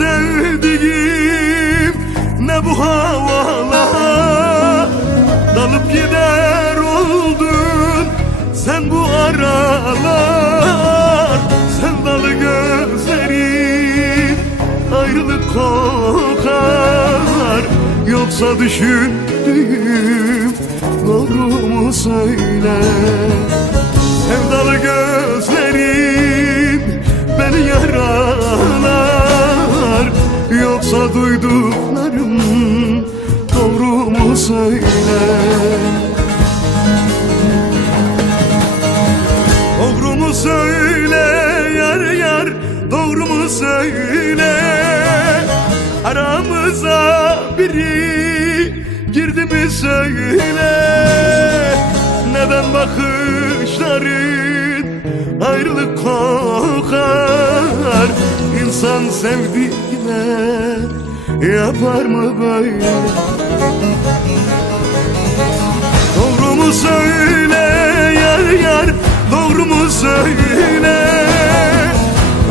sevdiğim ne bu havalar? Dalıp gider oldun sen bu aralar. Sevdalı gözlerim ayrılık kokar. Yoksa düşündüğüm doğru mu söyle Sevdalı gözlerim Yoksa duyduklarım doğru mu söyle. Doğru mu söyle yar yar Doğru mu söyle. Aramıza biri girdi mi söyle. Neden bakışların ayrılık kokar? İnsan sevdiğine yapar mı böyle? Doğru mu söyle yar yar Doğru mu söyle?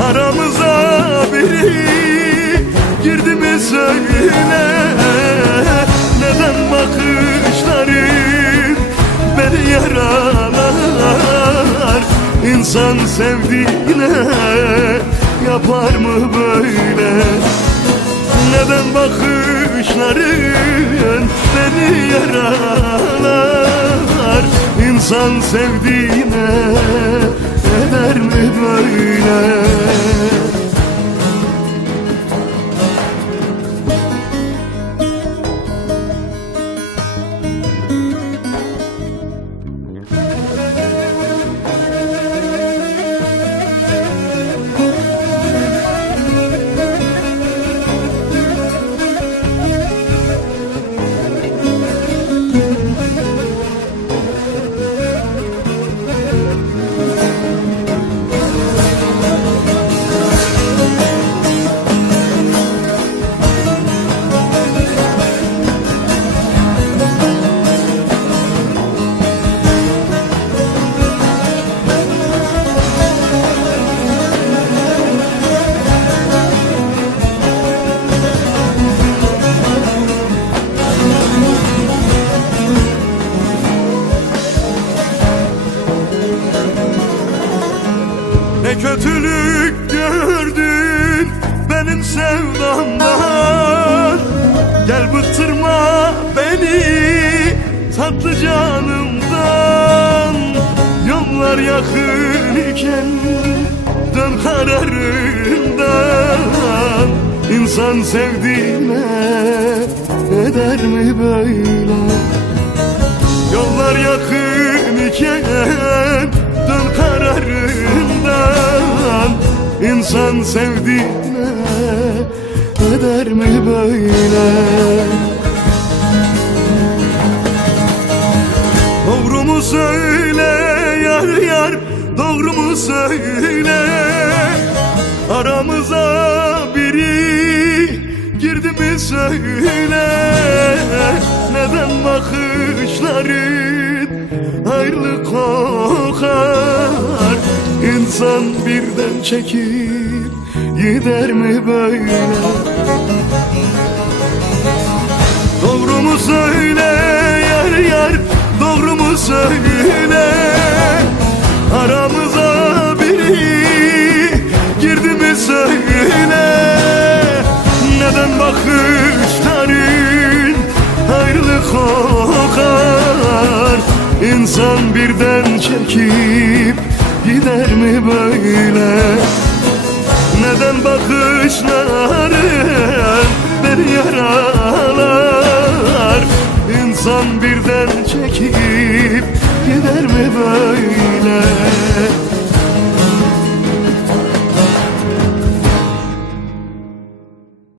Aramıza biri girdi mi söyle? Neden bakışların beni yaralar? İnsan sevdiğine yapar mı böyle İnsan sevdiğine eder mi böyle Ne kötülük gördün benim sevdamdan Gel bıktırma beni tatlı canımdan. Yollar yakın iken dön kararından. İnsan sevdiğine eder mi böyle? Yollar yakın iken İnsan sevdiğine eder mi böyle? Doğru mu söyle yar yar Doğru mu söyle? Aramıza birden çekip gider mi böyle? Doğru mu söyle yar yar Doğru mu söyle? Aramıza biri girdi mi söyle? Neden bakışların ayrılık kokar İnsan birden çekip gider mi böyle? Neden bakışların beni yaralar? İnsan birden çekip gider mi böyle